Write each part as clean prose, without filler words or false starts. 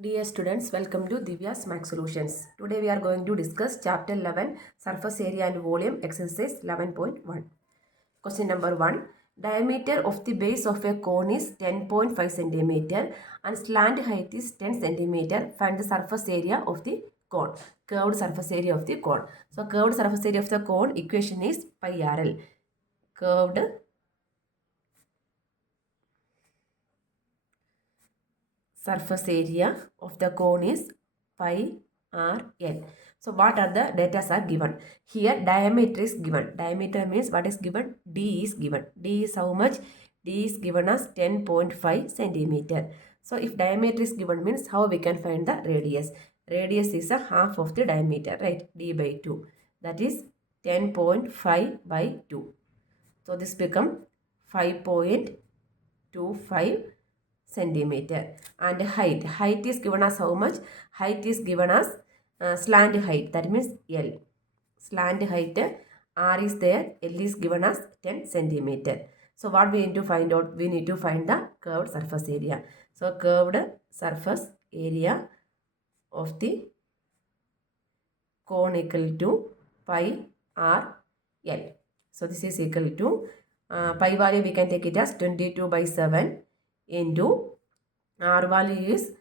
Dear students, welcome to Divya's Max Solutions. Today we are going to discuss Chapter 11, Surface Area and Volume, Exercise 11.1. Question number 1. Diameter of the base of a cone is 10.5 centimeter and slant height is 10 centimeter. Find the surface area of the cone. Curved surface area of the cone. So, curved surface area of the cone equation is pi RL. Curved surface area of the cone is pi RL. So what are the data are given? Here diameter is given. Diameter means what is given? D is given. D is how much? D is given as 10.5 centimeter. So if diameter is given means how we can find the radius? Radius is a half of the diameter, right? D by 2. That is 10.5 by 2. So this become 5.25 centimeter. And height is given as how much? Height is given as slant height, that means L. Slant height R is there, L is given as 10 centimeter. So what we need to find out? We need to find the curved surface area. So curved surface area of the cone equal to pi R L. So this is equal to pi value we can take it as 22 by 7 into R value is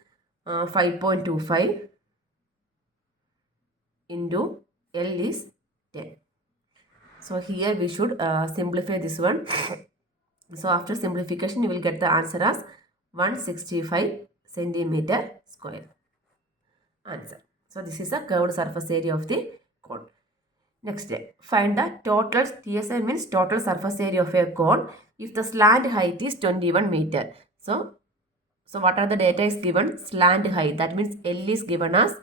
5.25 into L is 10. So here we should simplify this one. So after simplification you will get the answer as 165 centimeter square. Answer. So this is the curved surface area of the cone. Next, find the total TSI means total surface area of a cone if the slant height is 21 meter. So what are the data is given? Slant height, that means L is given as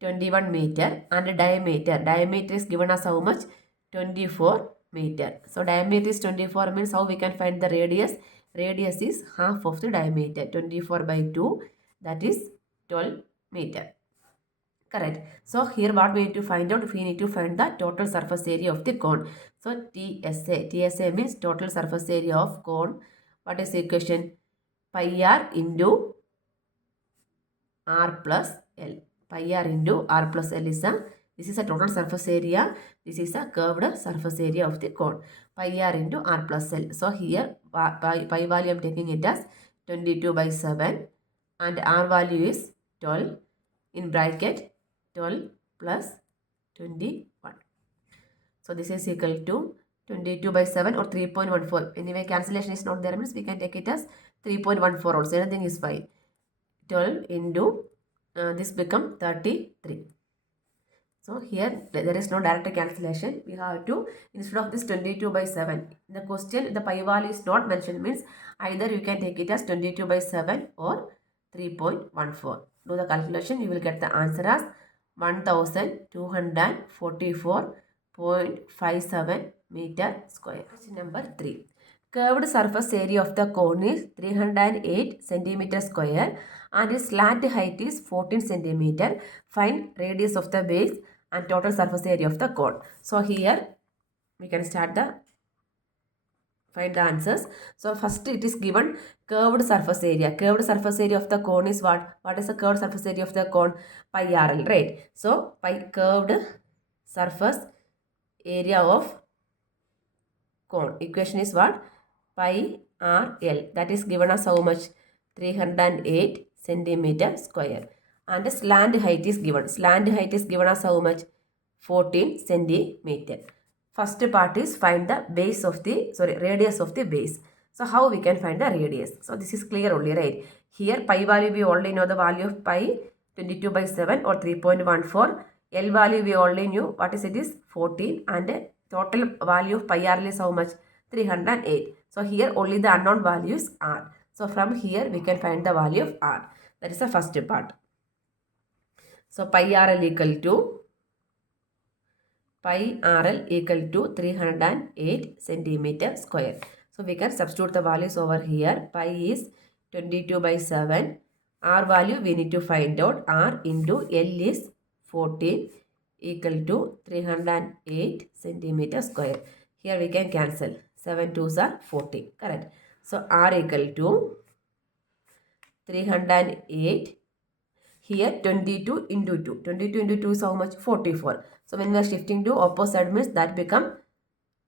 21 meter and diameter. Diameter is given as how much? 24 meter. So diameter is 24 means how we can find the radius? Radius is half of the diameter. 24 by 2, that is 12 meter. Correct. So here what we need to find out? We need to find the total surface area of the cone. So TSA. TSA means total surface area of cone. What is the equation? Pi r into r plus L. Pi r into r plus L is this is a total surface area. This is a curved surface area of the cone. Pi r into r plus L. So here pi value I am taking it as 22 by 7 and r value is 12 in bracket 12 plus 21. So this is equal to 22 by 7 or 3.14. Anyway, cancellation is not there means we can take it as 3.14 also. Anything is fine. 12 into this become 33. So here there is no direct cancellation. We have to, instead of this 22 by 7, in the question the pi value is not mentioned means either you can take it as 22 by 7 or 3.14. Do the calculation, you will get the answer as 1244.57 meter square. Question number 3. Curved surface area of the cone is 308 centimeter square and its slant height is 14 centimeter. Find radius of the base and total surface area of the cone. So here we can start the find the answers. So first it is given curved surface area. Curved surface area of the cone is what? What is the curved surface area of the cone? Pi RL, right? So pi curved surface area of cone. Equation is what? Pi RL. That is given as how much? 308 centimeter square. And the slant height is given. Slant height is given as how much? 14 centimeter. First part is find the base of the, radius of the base. So how we can find the radius? So this is clear only, right? Here pi value we already know the value of pi 22 by 7 or 3.14. L value we already knew. What is it is 14 and total value of pi RL is how much? 308. So here only the unknown value is R. So from here we can find the value of R. That is the first part. So pi RL equal to pi RL equal to 308 centimeter square. So we can substitute the values over here. Pi is 22 by 7. R value we need to find out. R into L is 14 equal to 308 centimeter square. Here we can cancel. 7 2s are 14. Correct. So R equal to 308 Here 22 into 2. 22 into 2 is how much? 44. So when we are shifting to opposite means that become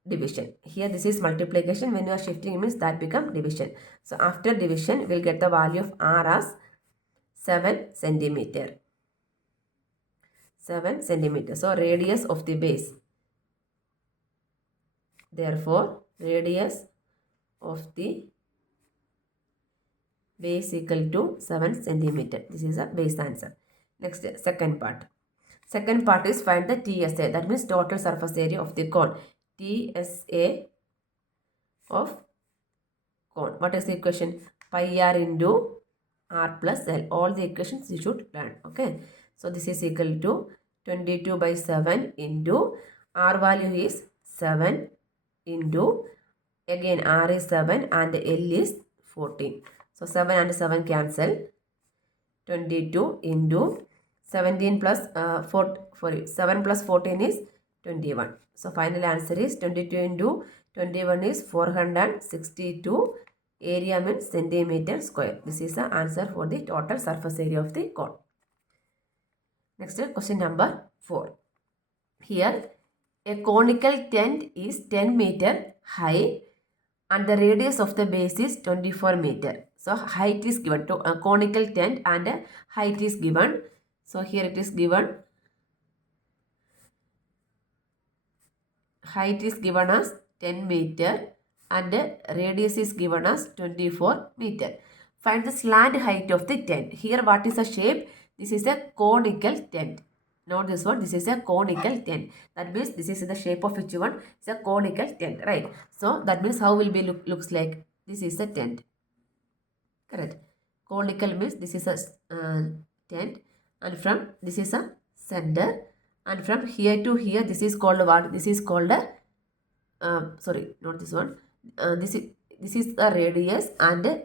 division. Here this is multiplication. When you are shifting means that become division. So after division we'll get the value of r as 7 centimeter. 7 centimeter. So radius of the base. Therefore radius of the base equal to 7 centimeter. This is a base answer. Next, second part. Second part is find the TSA. That means total surface area of the cone. TSA of cone. What is the equation? Pi r into r plus L. All the equations you should learn. Okay. So this is equal to 22 by 7 into r value is 7 into again r is 7 and L is 14. So 7 and 7 cancel. 22 into 17 plus 7 plus 14 is 21. So final answer is 22 into 21 is 462. Area means centimeter square. This is the answer for the total surface area of the cone. Next question number 4. Here a conical tent is 10 meter high and the radius of the base is 24 meter. So height is given to a conical tent and height is given. So here it is given. Height is given as 10 meter and radius is given as 24 meter. Find the slant height of the tent. Here what is the shape? This is a conical tent. Not this one. This is a conical tent. That means this is the shape of which one? It's a conical tent, right? So that means how will be looks like? This is a tent. Correct. Conical means this is a tent, and from this is a center, and from here to here this is called what? This is called a sorry, not this one. This is the radius and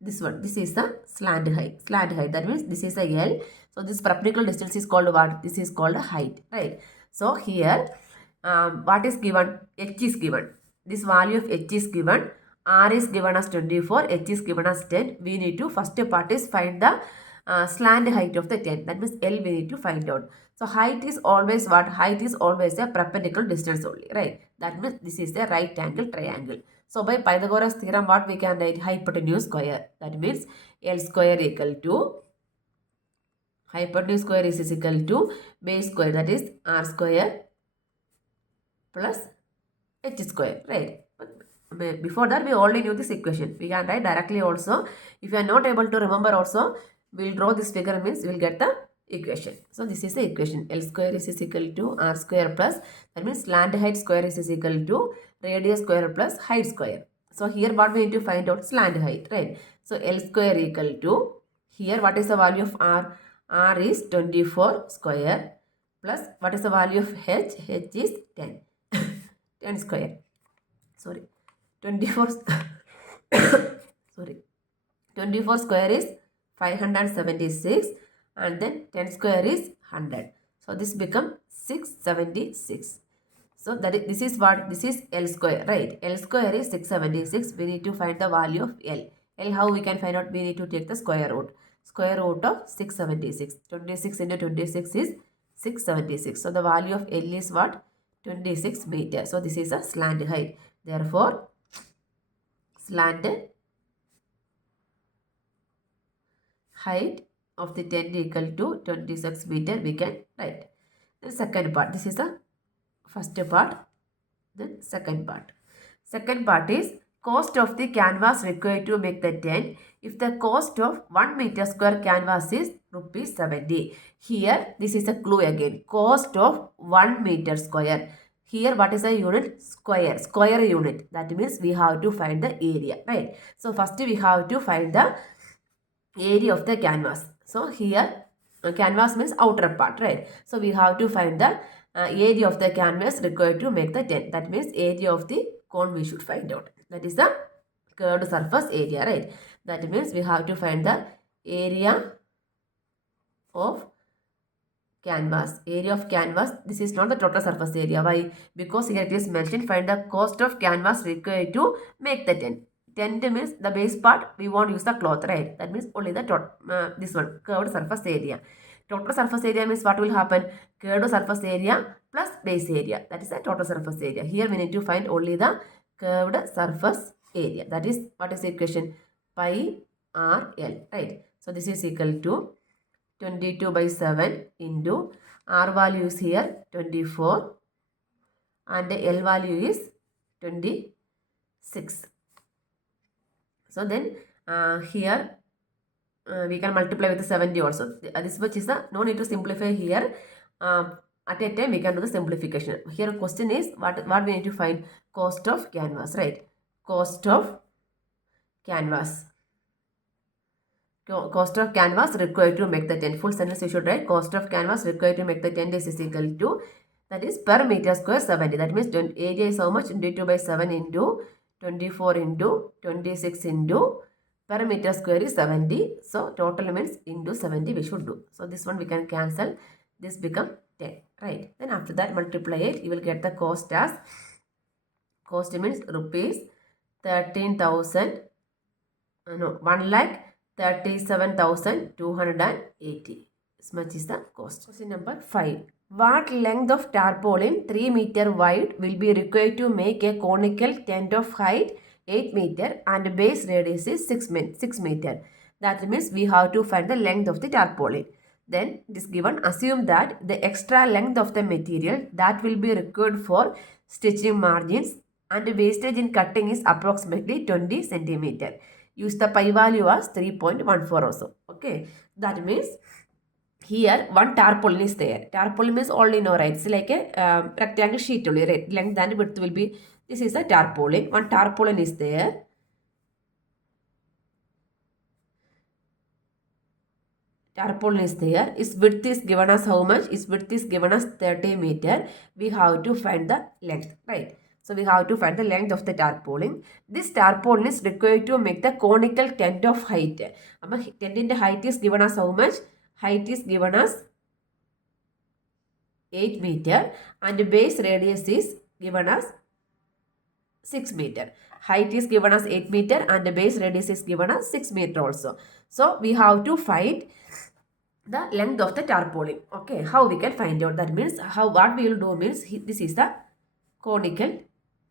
this one. This is the slant height. Slant height. That means this is a L. So this perpendicular distance is called what? This is called a height, right? So here, what is given? H is given. This value of H is given. R is given as 24. H is given as 10. We need to first part is find the slant height of the tent. That means L we need to find out. So height is always what? Height is always a perpendicular distance only, right? That means this is the right angle triangle. So by Pythagoras theorem, what we can write? Hypotenuse square. That means L square equal to hypotenuse square is equal to base square, that is r square plus h square, right? But before that we already knew this equation. We can write directly also. If you are not able to remember also, we will draw this figure means we will get the equation. So this is the equation. L square is equal to r square plus, that means slant height square is equal to radius square plus height square. So here what we need to find out? Slant height, right? So L square equal to, here what is the value of r? R is 24 square plus what is the value of H? H is 10. 10 square. Sorry. 24 sorry. 24 square is 576 and then 10 square is 100. So this become 676. So that is, this is what? This is L square, right? L square is 676. We need to find the value of L. L how we can find out? We need to take the square root. Square root of 676. 26 into 26 is 676. So the value of L is what? 26 meter. So this is a slant height. Therefore, slant height of the tent equal to 26 meter we can write. The second part. This is the first part. Then second part. Second part is cost of the canvas required to make the tent. If the cost of 1 meter square canvas is rupees 70. Here this is a clue again. Cost of 1 meter square. Here what is the unit? Square. Square unit. That means we have to find the area, right? So first we have to find the area of the canvas. So here canvas means outer part, right? So we have to find the area of the canvas required to make the tent. That means area of the cone we should find out. That is the curved surface area, right? That means we have to find the area of canvas. Area of canvas. This is not the total surface area. Why? Because here it is mentioned find the cost of canvas required to make the tent. tent means the base part, we won't use the cloth, right? That means only the this one, curved surface area. Total surface area means what will happen? Curved surface area plus base area. That is the total surface area. Here we need to find only the curved surface area. That is, what is the equation? Pi r L, right? So this is equal to 22 by 7 into r value is here 24 and L value is 26. So then here we can multiply with 70 also. This much is the, no need to simplify here. At a time we can do the simplification. Here question is what we need to find? Cost of canvas, right? Cost of canvas. Cost of canvas required to make the tent. Full sentence you should write. Cost of canvas required to make the tent is equal to, that is per meter square 70. That means area is how much? 22 by 7 into 24 into 26 into per meter square is 70. So total means into 70 we should do. So this one we can cancel. This become 10, right? Then after that multiply it. You will get the cost as, cost means rupees 13,000. No, 1,37,280. This much is the cost. Question number 5. What length of tarpaulin 3 meter wide will be required to make a conical tent of height 8 meter and base radius is 6 meter? That means we have to find the length of the tarpaulin. Then it is given, assume that the extra length of the material that will be required for stitching margins and wastage in cutting is approximately 20 centimeter. Use the pi value as 3.14 also. Okay, that means here one tarpaulin is there. Tarpaulin means only no, right? It's like a rectangle sheet only, right? Length and width will be, this is a tarpaulin. One tarpaulin is there. Tarpaulin is there. Its width is given as how much? Its width is given as 30 meter. We have to find the length, right? So we have to find the length of the tarpaulin. This tarpaulin is required to make the conical tent of height. Tent in the height is given as how much? Height is given as 8 meter and base radius is given as 6 meter. Height is given as 8 meter and the base radius is given as 6 meter also. So we have to find the length of the tarpaulin. Okay, how we can find out? That means what we will do means this is the conical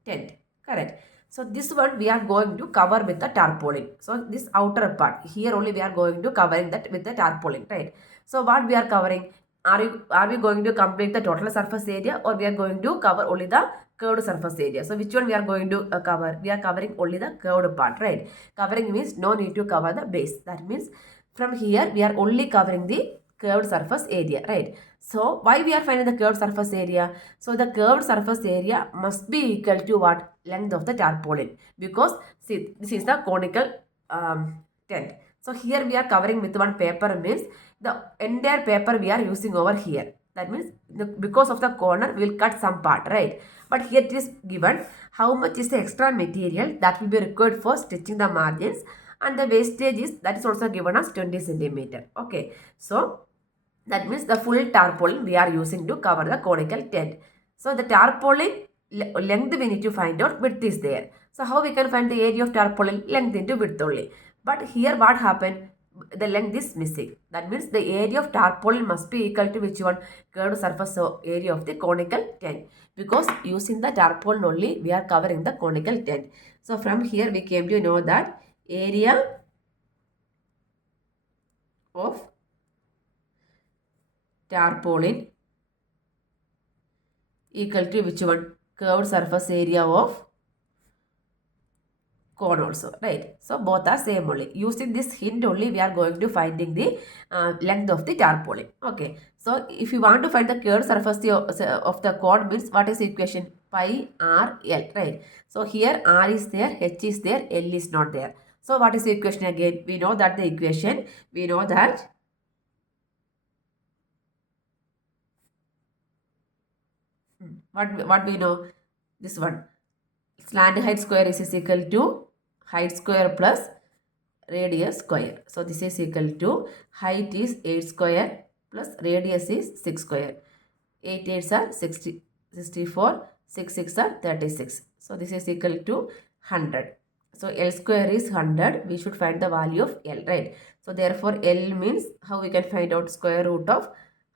tent, correct? So this one we are going to cover with the tarpaulin. So this outer part here only we are going to covering that with the tarpaulin, right? So what we are covering? Are we going to complete the total surface area or we are going to cover only the curved surface area? So which one we are going to cover? We are covering only the curved part, right? Covering means no need to cover the base. That means from here we are only covering the curved surface area, right? So why we are finding the curved surface area? So the curved surface area must be equal to what? Length of the tarpaulin, because see this is the conical tent. So here we are covering with one paper means the entire paper we are using over here. That means because of the corner we will cut some part, right? But here it is given how much is the extra material that will be required for stitching the margins, and the wastage is, that is also given as 20 centimeter. Okay, so that means the full tarpaulin we are using to cover the conical tent. So the tarpaulin length we need to find out, width is there. So how we can find the area of tarpaulin? Length into width only. But here what happened? The length is missing. That means the area of tarpaulin must be equal to which one? Curved surface area of the conical tent. Because using the tarpaulin only we are covering the conical tent. So from here we came to know that area of tarpaulin equal to which one? Curved surface area of cone also, right? So both are same only. Using this hint only we are going to finding the length of the tarpaulin. Okay, so if you want to find the curved surface of the cone means what is the equation? Pi r L, right? So here r is there, h is there, L is not there. So what is the equation again? We know that the equation, we know that what we know? This one, slant height square is equal to height square plus radius square. So this is equal to height is 8 square plus radius is 6 square. 8 8s are 64, 6 6 are 36. So this is equal to 100. So L square is 100. We should find the value of L, right? So therefore L means, how we can find out square root of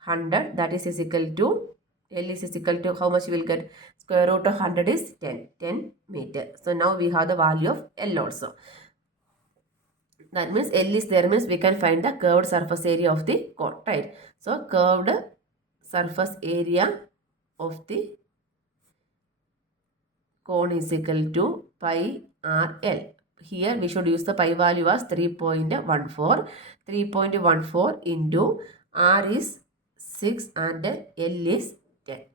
100, that is equal to, L is equal to, how much we will get? Square root of 100 is 10 meter. So now we have the value of L also. That means L is there, means we can find the curved surface area of the cone, right? So curved surface area of the cone is equal to pi RL. Here we should use the pi value as 3.14. 3.14 into R is 6 and L is 10.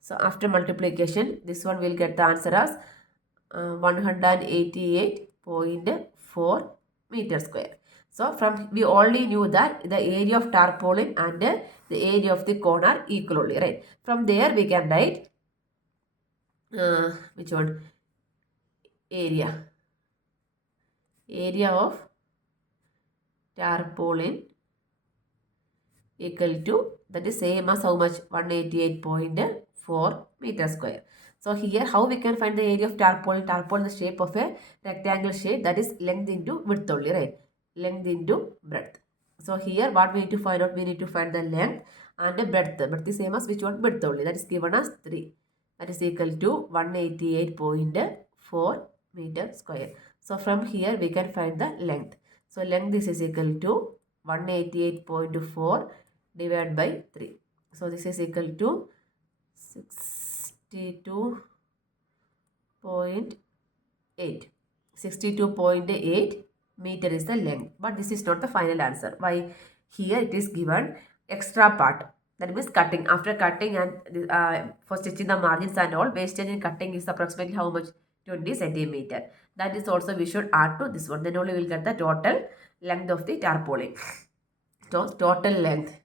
So after multiplication, this one will get the answer as 188.4 meter square. So from, we already knew that the area of tarpaulin and the area of the cone are equal only, right? From there we can write which one? Area of tarpaulin equal to, that is same as how much? 188.4 meter square. So here how we can find the area of tarpaulin? Tarpaulin is the shape of a rectangle shape, that is length into width only, right? Length into breadth. So here what we need to find out? We need to find the length and the breadth. Breadth is same as which one? Width only, that is given as 3. That is equal to 188.4 meter square. So from here we can find the length. So length is equal to 188.4 divided by 3. So this is equal to 62.8. 62.8 meter is the length. But this is not the final answer. Why? Here it is given extra part. That means cutting. After cutting and for stitching the margins and all, wastage in cutting is approximately how much? 20 centimeter. That is also we should add to this one. Then only we will get the total length of the tarpaulin. So total length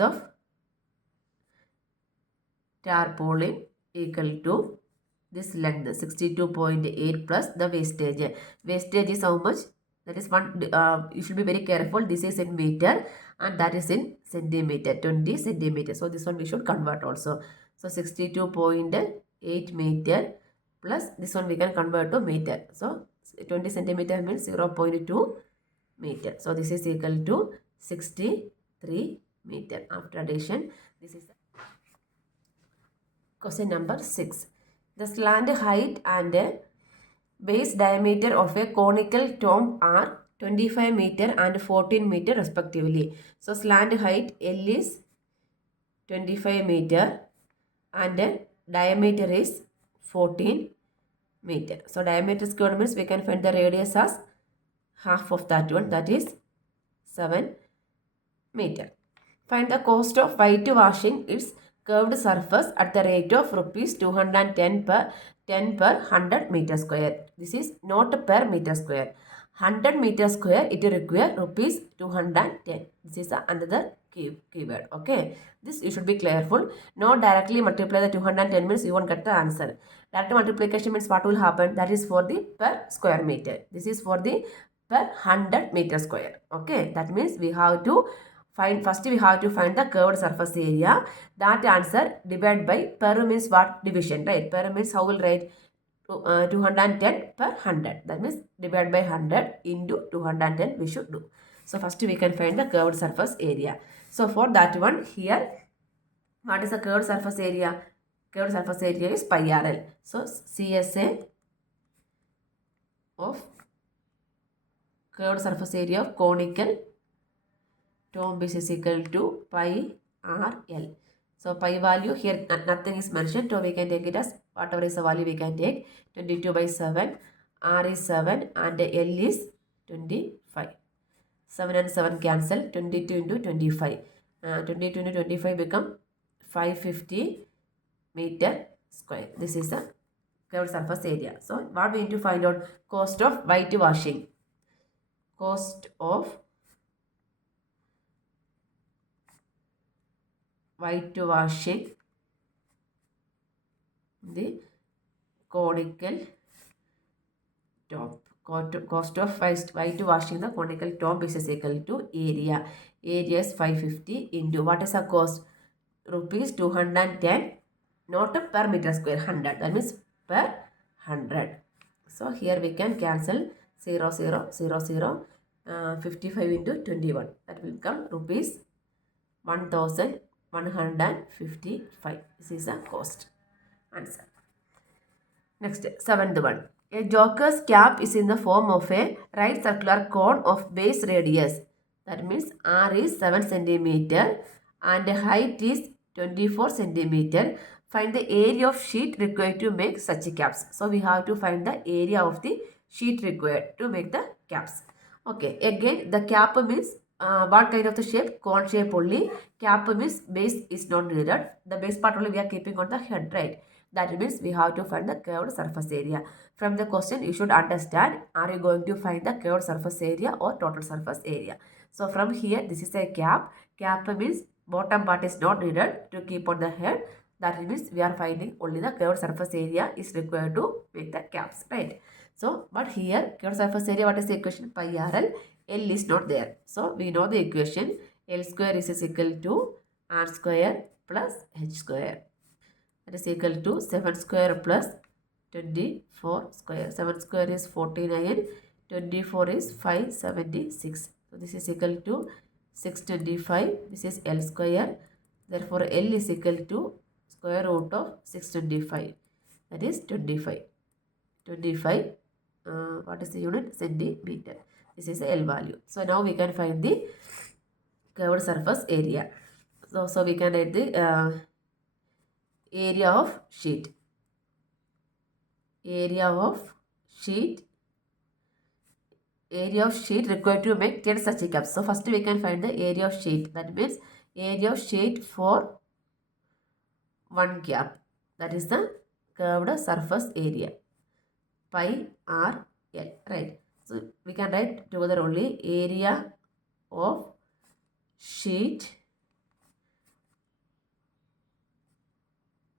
of tarpaulin equal to this length 62.8 plus the wastage. Wastage is how much? That is one. You should be very careful. This is in meter and that is in centimeter. 20 centimeter. So this one we should convert also. So 62.8 meter plus this one we can convert to meter. So 20 centimeter means 0.2 meter. So this is equal to 63 meter. After addition, this is question number 6. The slant height and base diameter of a conical tomb are 25 meter and 14 meter respectively. So slant height L is 25 meter and diameter is 14 meter. So diameter square means we can find the radius as half of that one, that is 7 meter. Find the cost of whitewashing its curved surface at the rate of rupees 210 per 100 meter square. This is not per meter square. 100 meter square it require rupees 210. This is another keyword. Okay. This you should be careful. Not directly multiply the 210 means you won't get the answer. Direct multiplication means what will happen? That is for the per square meter. This is for the per 100 meter square. Okay. That means we have to find, first we have to find the curved surface area. That answer divided by, per means what? Division, right? Per means how will write? 210 per 100. That means divide by 100 into 210 we should do. So first we can find the curved surface area. So for that one here, what is the curved surface area? Curved surface area is pi RL. So CSA of curved surface area of conical tomb is equal to pi RL. So pi value here nothing is mentioned, so we can take it as whatever is the value we can take. 22 by 7, R is 7 and L is 25. 7 and 7 cancel, 22 into 25. 22 into 25 become 550 meter square. This is the curved surface area. So what we need to find out? Cost of whitewashing. Cost of whitewashing the conical top. Cost of whitewashing the conical top is equal to area. Area is 550 into what is the cost? Rupees 210 not per meter square, 100. That means per 100. So here we can cancel 0, 0, 0, 0. 55 into 21. That will come rupees 1155. This is the cost. Answer. Next, seventh one. A joker's cap is in the form of a right circular cone of base radius. That means R is 7 centimeter and height is 24 centimeter. Find the area of sheet required to make such caps. So we have to find the area of the sheet required to make the caps. Okay, again the cap means what kind of the shape? Cone shape only. Cap means base is not needed. The base part only we are keeping on the head, right? That means we have to find the curved surface area. From the question you should understand, are you going to find the curved surface area or total surface area? So from here this is a cap. Cap means bottom part is not needed to keep on the head. That means we are finding only the curved surface area is required to make the caps, right? So but here curved surface area, what is the equation? Pi RL. L is not there. So we know the equation L square is equal to R square plus H square. That is equal to 7 square plus 24 square. 7 square is 49. 24 is 576. So this is equal to 625. This is L square. Therefore L is equal to square root of 625. That is 25. 25. What is the unit? Centimeter. This is the L value. So now we can find the curved surface area. So we can write the area of sheet. Area of sheet required to make 10 such caps. So first we can find the area of sheet. That means area of sheet for one cap. That is the curved surface area. Pi R L. Right. So we can write together only area of sheet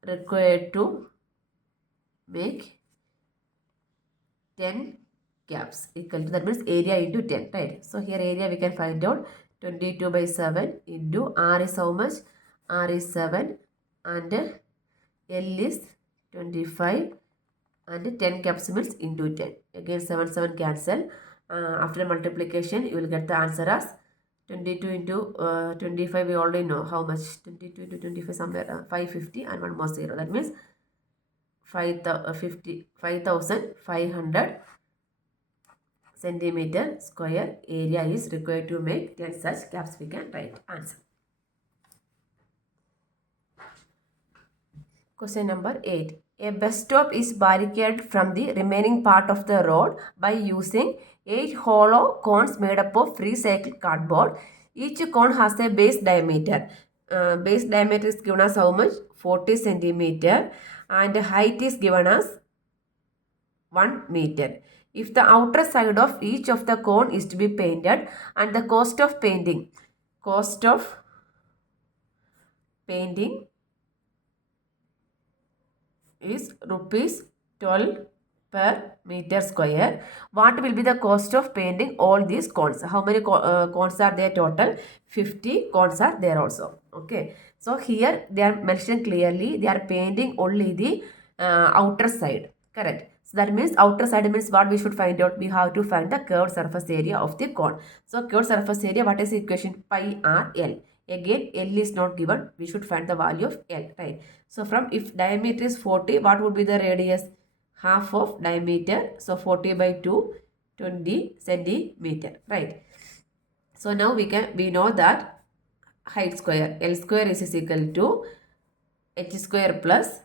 required to make 10 caps equal to, that means area into 10, right? So here area we can find out 22 by 7 into R is how much? R is 7 and L is 25 and 10 caps means into 10. Again 7 7 cancel. After multiplication you will get the answer as 22 into 25. We already know how much. 22 into 25 somewhere 550 and one more 0. That means 5,500 centimeter square area is required to make 10 such caps. We can write answer. Question number 8. A bus stop is barricaded from the remaining part of the road by using 8 hollow cones made up of recycled cardboard. Each cone has a base diameter. Base diameter is given as how much? 40 centimeter and height is given as 1 meter. If the outer side of each of the cone is to be painted and the cost of painting is rupees 12 per meter square, what will be the cost of painting all these cones? How many cones are there total? 50 cones are there also. Okay. So here they are mentioned clearly, they are painting only the outer side. Correct. So that means outer side means what we should find out? We have to find the curved surface area of the cone. So curved surface area, what is the equation? Pi R L. Again L is not given. We should find the value of L, right? So from, if diameter is 40, what would be the radius? Half of diameter. So 40 by 2, 20 centimeter, right? So now we know that height square, L square is equal to H square plus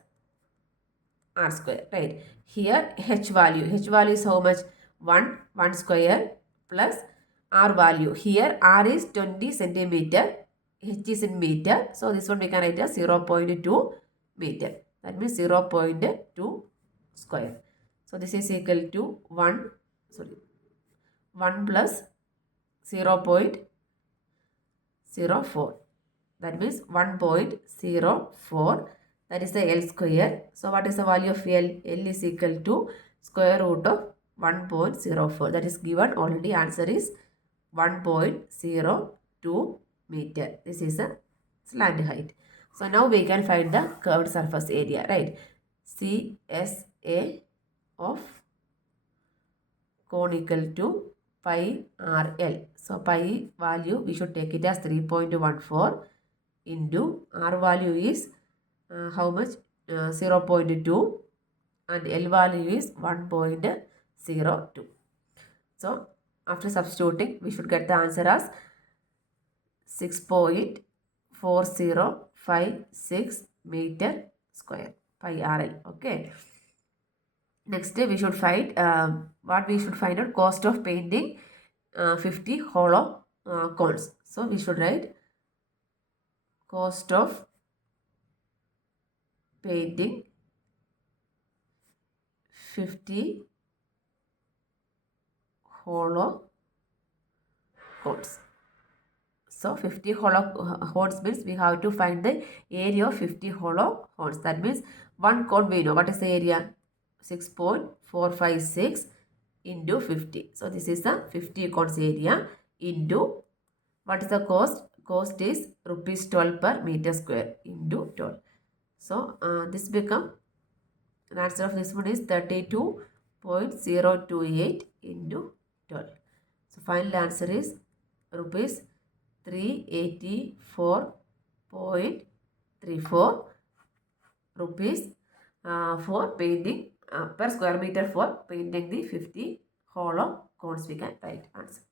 R square, right? Here H value is how much? 1 square plus R value. Here R is 20 centimeter, H is in meter. So this one we can write as 0.2 meter. That means 0.2 square. So this is equal to 1 plus 0.04. That means 1.04. That is the L square. So what is the value of L? L is equal to square root of 1.04. That is given already. Answer is 1.02 meter. This is the slant height. So now we can find the curved surface area, right? CSA of cone equal to pi RL. So pi value we should take it as 3.14 into R value is how much? 0.2 and L value is 1.02. So after substituting we should get the answer as 6.4056 meter square pi RL. Okay. Next we should find what we should find out cost of painting 50 hollow cones. So we should write cost of painting 50 hollow cones. So 50 hollow horns means we have to find the area of 50 hollow horns. That means one cone we know. What is the area? 6.456 into 50. So this is the 50 cones area into what is the cost? Cost is rupees 12 per meter square into 12. So this become the answer of this one is 32.028 into 12. So final answer is rupees 384.34 rupees for painting per square meter for painting the 50 hollow cones. We can write answer.